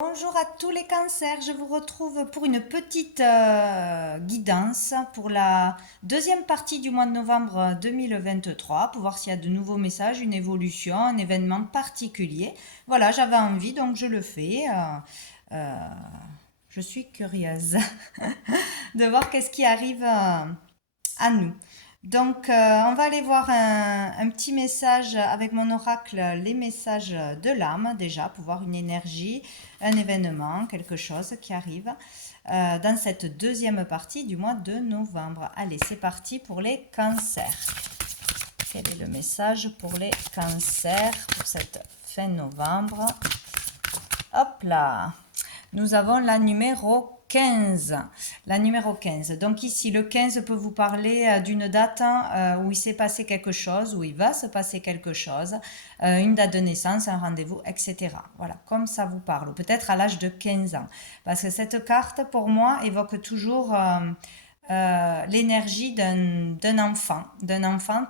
Bonjour à tous les cancers, je vous retrouve pour une petite guidance pour la deuxième partie du mois de novembre 2023, pour voir s'il y a de nouveaux messages, une évolution, un événement particulier. Voilà, j'avais envie, donc je le fais. Euh, je suis curieuse de voir qu'est-ce qui arrive à nous. Donc, on va aller voir un petit message avec mon oracle, les messages de l'âme déjà, pour voir une énergie, un événement, quelque chose qui arrive dans cette deuxième partie du mois de novembre. Allez, c'est parti pour les cancers. Quel est le message pour les cancers pour cette fin novembre? Hop là, nous avons la numéro 15. La numéro 15. Donc ici, le 15 peut vous parler d'une date où il s'est passé quelque chose, où il va se passer quelque chose, une date de naissance, un rendez-vous, etc. Voilà, comme ça vous parle, ou peut-être à l'âge de 15 ans. Parce que cette carte, pour moi, évoque toujours l'énergie d'un enfant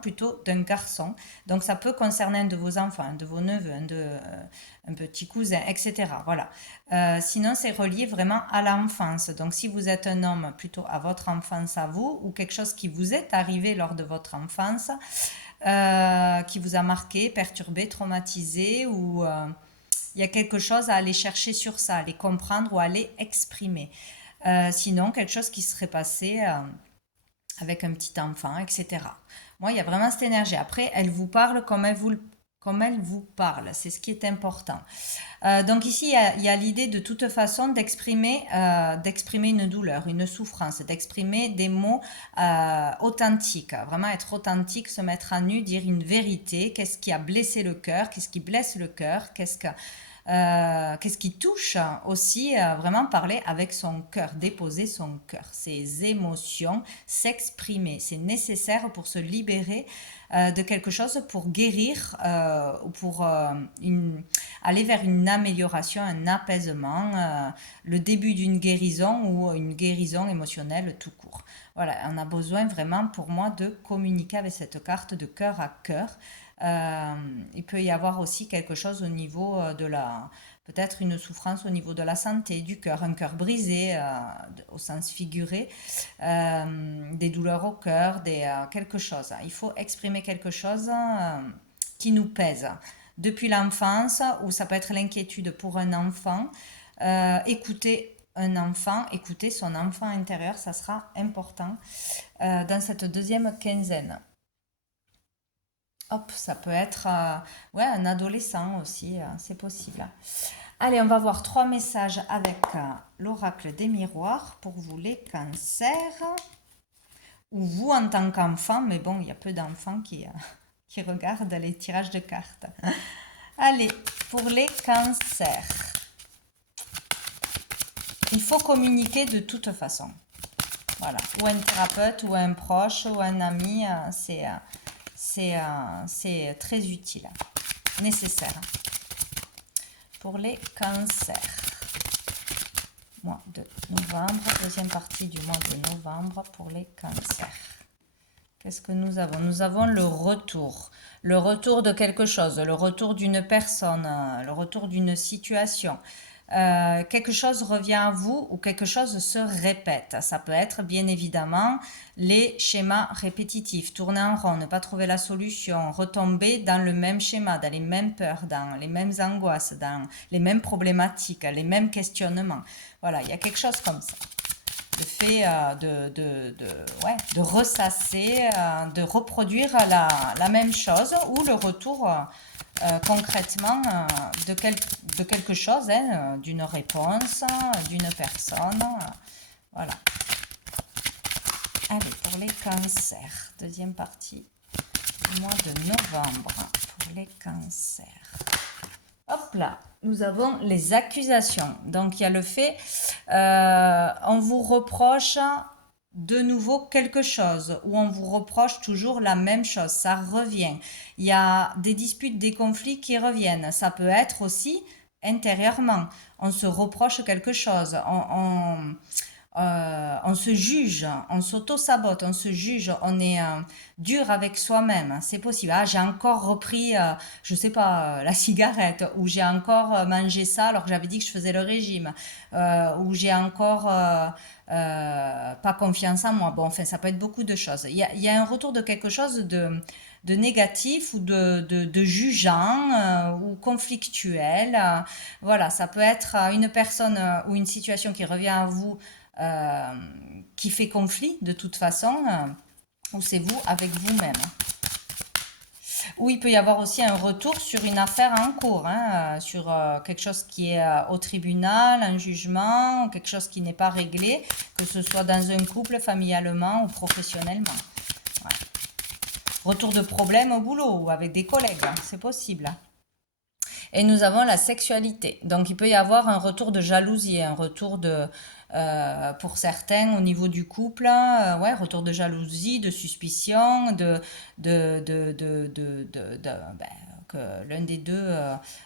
plutôt d'un garçon. Donc ça peut concerner un de vos enfants, un de vos neveux, un petit cousin, etc. Voilà. Sinon, c'est relié vraiment à l'enfance. Donc si vous êtes un homme, plutôt à votre enfance à vous, ou quelque chose qui vous est arrivé lors de votre enfance, qui vous a marqué, perturbé, traumatisé, ou il y a quelque chose à aller chercher sur ça, à aller comprendre ou à aller exprimer. Sinon, quelque chose qui serait passé avec un petit enfant, etc. Moi, il y a vraiment cette énergie. Après, elle vous parle comme elle vous parle. C'est ce qui est important. Donc ici, il y a l'idée de toute façon d'exprimer une douleur, une souffrance, d'exprimer des mots authentiques. Vraiment être authentique, se mettre à nu, dire une vérité. Qu'est-ce qui a blessé le cœur? Qu'est-ce qui blesse le cœur? Qu'est-ce qui touche aussi, vraiment parler avec son cœur, déposer son cœur, ses émotions, s'exprimer. C'est nécessaire pour se libérer de quelque chose, pour guérir ou pour aller vers une amélioration, un apaisement, le début d'une guérison ou une guérison émotionnelle tout court. Voilà, on a besoin vraiment pour moi de communiquer avec cette carte de cœur à cœur. Il peut y avoir aussi quelque chose au niveau de la, peut-être une souffrance au niveau de la santé, du cœur, un cœur brisé au sens figuré, des douleurs au cœur, quelque chose. Il faut exprimer quelque chose qui nous pèse depuis l'enfance, ou ça peut être l'inquiétude pour un enfant. Écouter un enfant, écouter son enfant intérieur, ça sera important dans cette deuxième quinzaine. Hop, ça peut être ouais, un adolescent aussi, c'est possible. Allez, on va voir trois messages avec l'oracle des miroirs pour vous les cancers, ou vous en tant qu'enfant, mais bon, il y a peu d'enfants qui regardent les tirages de cartes. Allez, pour les cancers, il faut communiquer de toute façon. Voilà, ou un thérapeute, ou un proche, ou un ami, c'est très utile, nécessaire. Pour les cancers, mois de novembre, deuxième partie du mois de novembre pour les cancers. Qu'est-ce que nous avons? Nous avons le retour de quelque chose, le retour d'une personne, le retour d'une situation. Quelque chose revient à vous ou quelque chose se répète. Ça peut être bien évidemment les schémas répétitifs, tourner en rond, ne pas trouver la solution, retomber dans le même schéma, dans les mêmes peurs, dans les mêmes angoisses, dans les mêmes problématiques, les mêmes questionnements. Voilà, il y a quelque chose comme ça. Le fait ouais, de ressasser, de reproduire la même chose, ou le retour concrètement de quelque chose, hein, d'une réponse, d'une personne. Voilà. Allez, pour les cancers, deuxième partie du mois de novembre, pour les cancers. Hop là, nous avons les accusations. Donc il y a le fait, on vous reproche de nouveau quelque chose, ou on vous reproche toujours la même chose, ça revient. Il y a des disputes, des conflits qui reviennent. Ça peut être aussi intérieurement. On se reproche quelque chose. on se juge, on s'auto-sabote, on se juge, on est dur avec soi-même. C'est possible. Ah, j'ai encore repris, je sais pas, la cigarette, ou j'ai encore mangé ça alors que j'avais dit que je faisais le régime, ou j'ai encore pas confiance en moi. Bon, enfin, ça peut être beaucoup de choses. Il y a un retour de quelque chose de négatif ou de jugeant ou conflictuel. Voilà, ça peut être une personne ou une situation qui revient à vous euh, qui fait conflit de toute façon, ou c'est vous avec vous-même. Ou il peut y avoir aussi un retour sur une affaire en cours, hein, sur quelque chose qui est au tribunal, un jugement, quelque chose qui n'est pas réglé, que ce soit dans un couple, familialement ou professionnellement. Ouais. Retour de problème au boulot ou avec des collègues, hein, c'est possible. Et nous avons la sexualité. Donc il peut y avoir un retour de jalousie, un retour pour certains au niveau du couple, ouais, retour de jalousie, de suspicion, ben, que l'un des deux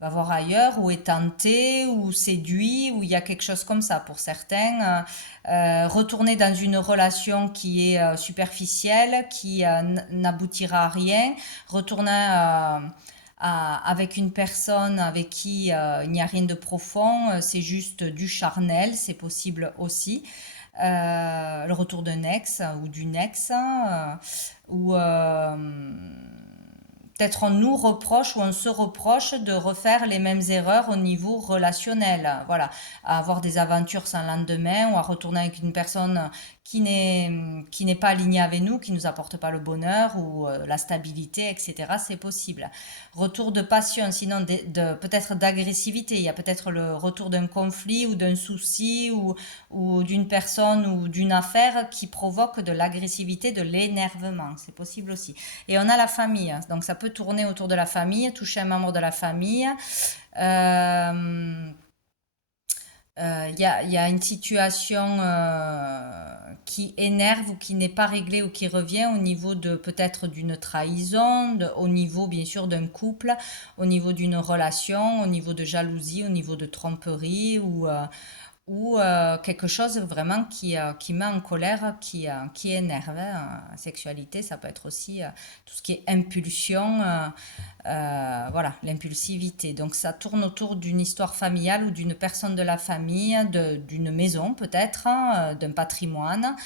va voir ailleurs, ou est tenté, ou séduit, ou il y a quelque chose comme ça pour certains. Retourner dans une relation qui est superficielle, qui n'aboutira à rien, retourner avec une personne avec qui il n'y a rien de profond, c'est juste du charnel, c'est possible aussi. Le retour d'un ex ou d'une ex, ou peut-être on nous reproche ou on se reproche de refaire les mêmes erreurs au niveau relationnel. Voilà, à avoir des aventures sans lendemain ou à retourner avec une personne qui n'est pas alignée avec nous, qui nous apporte pas le bonheur ou la stabilité, etc. C'est possible. Retour de passion, sinon peut-être d'agressivité. Il y a peut-être le retour d'un conflit ou d'un souci ou d'une personne ou d'une affaire qui provoque de l'agressivité, de l'énervement. C'est possible aussi. Et on a la famille, donc ça peut tourner autour de la famille, toucher un membre de la famille. Euh, il y a une situation qui énerve ou qui n'est pas réglée ou qui revient au niveau de peut-être d'une trahison, au niveau bien sûr d'un couple, au niveau d'une relation, au niveau de jalousie, au niveau de tromperie ou quelque chose vraiment qui met en colère, qui énerve, hein. Sexualité, ça peut être aussi tout ce qui est impulsion, voilà, l'impulsivité. Donc ça tourne autour d'une histoire familiale ou d'une personne de la famille, d'une maison peut-être, hein, d'un patrimoine,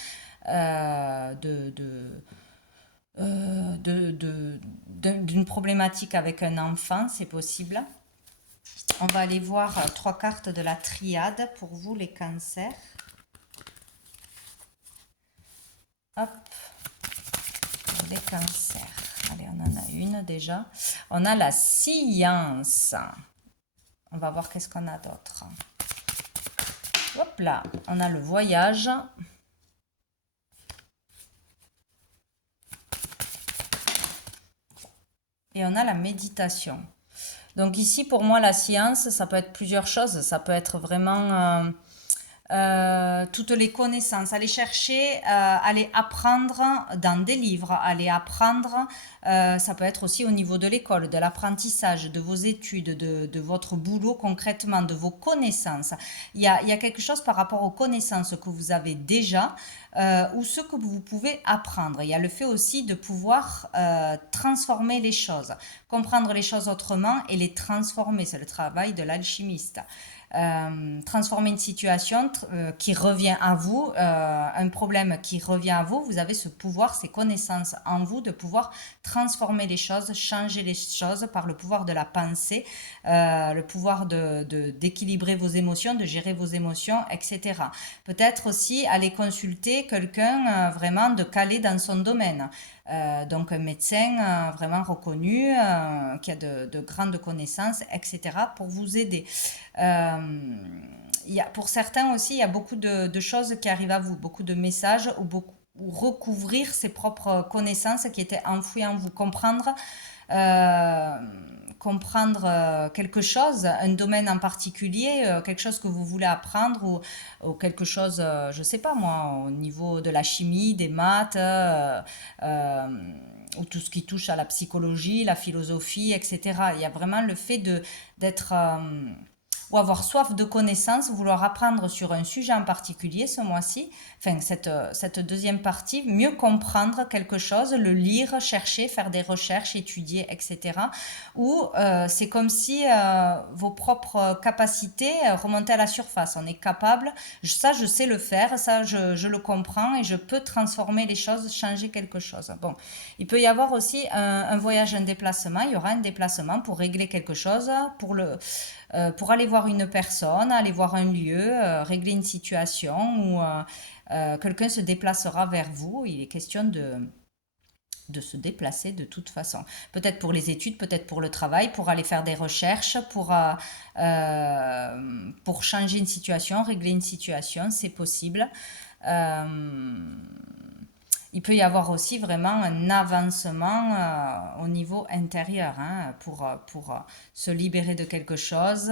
d'une problématique avec un enfant, c'est possible. On va aller voir trois cartes de la triade pour vous, les cancers. Hop, pour les cancers. Allez, on en a une déjà. On a la science. On va voir qu'est-ce qu'on a d'autre. Hop là, on a le voyage. Et on a la méditation. Donc ici, pour moi, la science, ça peut être plusieurs choses. Ça peut être vraiment toutes les connaissances, aller chercher, aller apprendre dans des livres, aller apprendre, ça peut être aussi au niveau de l'école, de l'apprentissage, de vos études, de votre boulot concrètement, de vos connaissances. Il y a quelque chose par rapport aux connaissances que vous avez déjà ou ce que vous pouvez apprendre. Il y a le fait aussi de pouvoir transformer les choses, comprendre les choses autrement et les transformer. C'est le travail de l'alchimiste. Transformer une situation qui revient à vous, un problème qui revient à vous, vous avez ce pouvoir, ces connaissances en vous de pouvoir transformer les choses, changer les choses par le pouvoir de la pensée, le pouvoir d'équilibrer vos émotions, de gérer vos émotions, etc. Peut-être aussi aller consulter quelqu'un vraiment de calé dans son domaine. Donc un médecin vraiment reconnu, qui a de grandes connaissances, etc., pour vous aider. Pour certains aussi, il y a beaucoup de choses qui arrivent à vous, beaucoup de messages ou recouvrir ses propres connaissances qui étaient enfouies en vous, euh, comprendre quelque chose, un domaine en particulier, quelque chose que vous voulez apprendre ou quelque chose, je sais pas moi, au niveau de la chimie, des maths, euh, ou tout ce qui touche à la psychologie, la philosophie, etc. Il y a vraiment le fait d'être ou avoir soif de connaissances, vouloir apprendre sur un sujet en particulier ce mois-ci, enfin cette deuxième partie, mieux comprendre quelque chose, le lire, chercher, faire des recherches, étudier, etc. Ou c'est comme si vos propres capacités remontaient à la surface. On est capable, ça je sais le faire, ça je le comprends et je peux transformer les choses, changer quelque chose. Bon, il peut y avoir aussi un voyage, un déplacement, il y aura un déplacement pour régler quelque chose, pour aller voir une personne, aller voir un lieu, régler une situation ou quelqu'un se déplacera vers vous. Il est question de se déplacer de toute façon. Peut-être pour les études, peut-être pour le travail, pour aller faire des recherches, pour changer une situation, régler une situation, c'est possible. Euh, il peut y avoir aussi vraiment un avancement au niveau intérieur pour se libérer de quelque chose,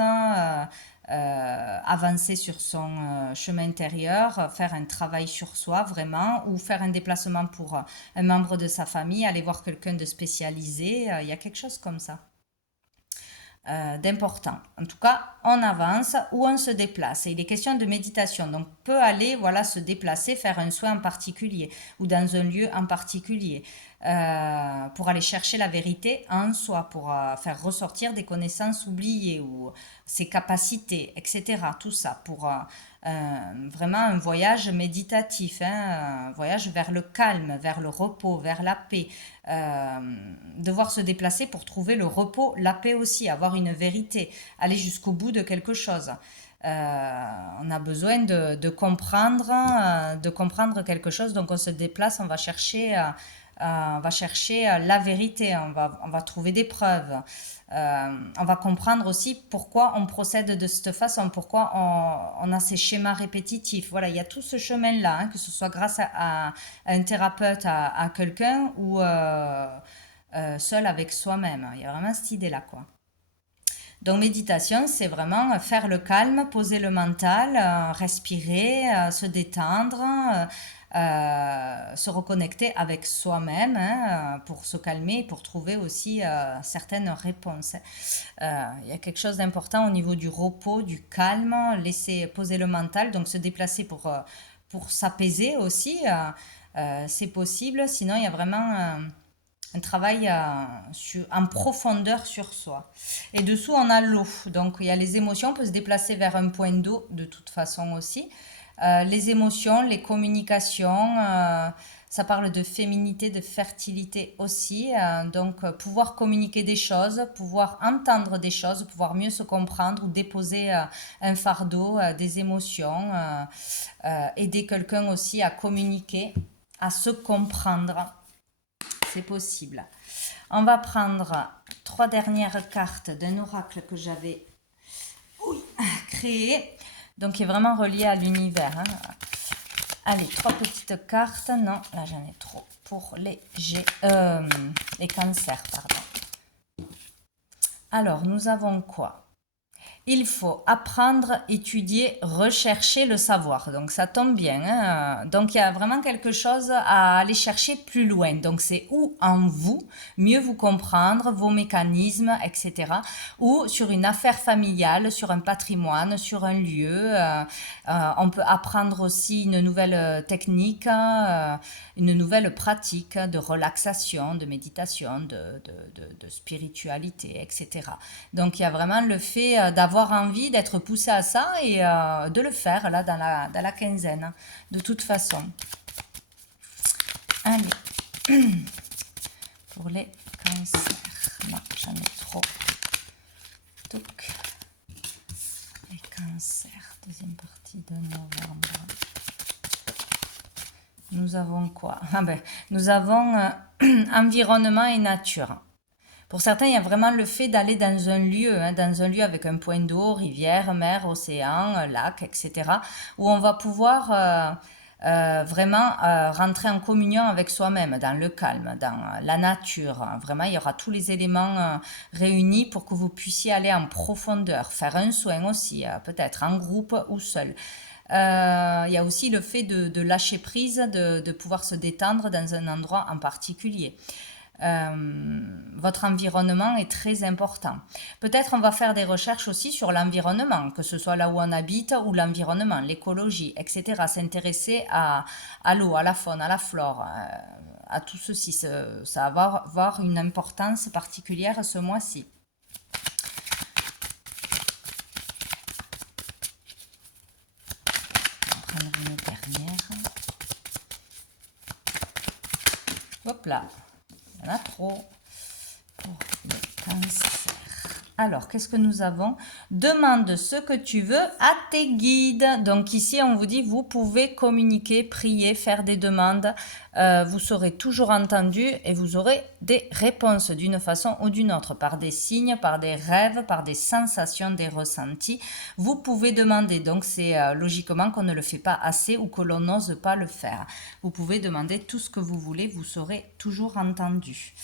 avancer sur son chemin intérieur, faire un travail sur soi vraiment, ou faire un déplacement pour un membre de sa famille, aller voir quelqu'un de spécialisé, il y a quelque chose comme ça. D'important. En tout cas, on avance ou on se déplace. Et il est question de méditation. Donc, on peut aller voilà, se déplacer, faire un soin en particulier ou dans un lieu en particulier pour aller chercher la vérité en soi, pour faire ressortir des connaissances oubliées ou ses capacités, etc. Tout ça pour vraiment un voyage méditatif, un voyage vers le calme, vers le repos, vers la paix. Devoir se déplacer pour trouver le repos, la paix aussi, avoir une vérité, aller jusqu'au bout de quelque chose. On a besoin de comprendre quelque chose, donc on se déplace, on va chercher la vérité, on va trouver des preuves. On va comprendre aussi pourquoi on procède de cette façon, pourquoi on a ces schémas répétitifs. Voilà, il y a tout ce chemin-là, que ce soit grâce à un thérapeute, à quelqu'un ou seul avec soi-même. Il y a vraiment cette idée-là, quoi. Donc méditation, c'est vraiment faire le calme, poser le mental, respirer, se détendre, se reconnecter avec soi-même pour se calmer et pour trouver aussi certaines réponses. Il y a quelque chose d'important au niveau du repos, du calme, laisser poser le mental, donc se déplacer pour s'apaiser aussi. C'est possible, sinon il y a vraiment un travail en profondeur sur soi. Et dessous, on a l'eau. Donc, il y a les émotions, on peut se déplacer vers un point d'eau de toute façon aussi. Les émotions, les communications, ça parle de féminité, de fertilité aussi. Donc, pouvoir communiquer des choses, pouvoir entendre des choses, pouvoir mieux se comprendre ou déposer un fardeau, des émotions, aider quelqu'un aussi à communiquer, à se comprendre. C'est possible. On va prendre 3 dernières cartes d'un oracle que j'avais créé, donc qui est vraiment relié à l'univers. Allez, 3 petites cartes. Non, là j'en ai trop. Pour les cancers, pardon. Alors, nous avons quoi? Il faut apprendre, étudier, rechercher le savoir. Donc ça tombe bien, hein. Donc il y a vraiment quelque chose à aller chercher plus loin. Donc c'est où en vous, mieux vous comprendre, vos mécanismes, etc. Ou sur une affaire familiale, sur un patrimoine, sur un lieu. On peut apprendre aussi une nouvelle technique, une nouvelle pratique de relaxation, de méditation, de spiritualité, etc. Donc il y a vraiment le fait d'avoir envie d'être poussé à ça et de le faire là dans la quinzaine, de toute façon. Allez, pour les cancers, non, j'en ai trop. Donc, les cancers, deuxième partie de novembre. Nous avons quoi? Nous avons environnement et nature. Pour certains, il y a vraiment le fait d'aller dans un lieu avec un point d'eau, rivière, mer, océan, lac, etc., où on va pouvoir vraiment rentrer en communion avec soi-même, dans le calme, dans la nature. Vraiment, il y aura tous les éléments réunis pour que vous puissiez aller en profondeur, faire un soin aussi, peut-être en groupe ou seul. Il y a aussi le fait de lâcher prise, de pouvoir se détendre dans un endroit en particulier. votre environnement est très important. Peut-être on va faire des recherches aussi sur l'environnement, que ce soit là où on habite ou l'environnement, l'écologie, etc. S'intéresser à l'eau, à la faune, à la flore, à tout ceci. Ça va avoir une importance particulière ce mois-ci. On va prendre une dernière. Hop là, il y en a trop pour le cancer. Alors, qu'est-ce que nous avons? Demande ce que tu veux à tes guides. Donc ici, on vous dit, vous pouvez communiquer, prier, faire des demandes. Vous serez toujours entendu et vous aurez des réponses d'une façon ou d'une autre, par des signes, par des rêves, par des sensations, des ressentis. Vous pouvez demander. Donc c'est logiquement qu'on ne le fait pas assez ou que l'on n'ose pas le faire. Vous pouvez demander tout ce que vous voulez, vous serez toujours entendu.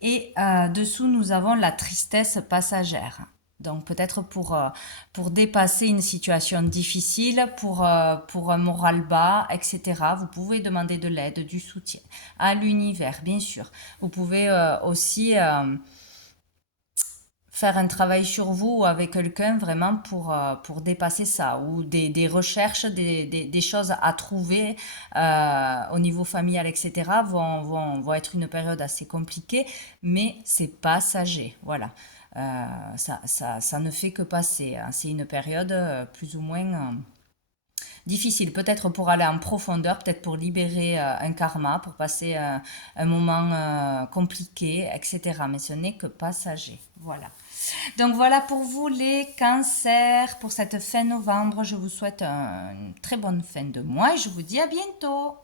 Et dessous, nous avons la tristesse passagère. Donc peut-être pour dépasser une situation difficile, pour un moral bas, etc. Vous pouvez demander de l'aide, du soutien à l'univers, bien sûr. Vous pouvez aussi faire un travail sur vous ou avec quelqu'un vraiment pour dépasser ça, ou des recherches, des choses à trouver au niveau familial, etc. vont être une période assez compliquée, mais c'est passager, voilà. Ça ne fait que passer, hein. C'est une période plus ou moins difficile, peut-être pour aller en profondeur, peut-être pour libérer un karma, pour passer un moment compliqué, etc. Mais ce n'est que passager, voilà. Donc voilà pour vous les cancers pour cette fin novembre. Je vous souhaite une très bonne fin de mois et je vous dis à bientôt.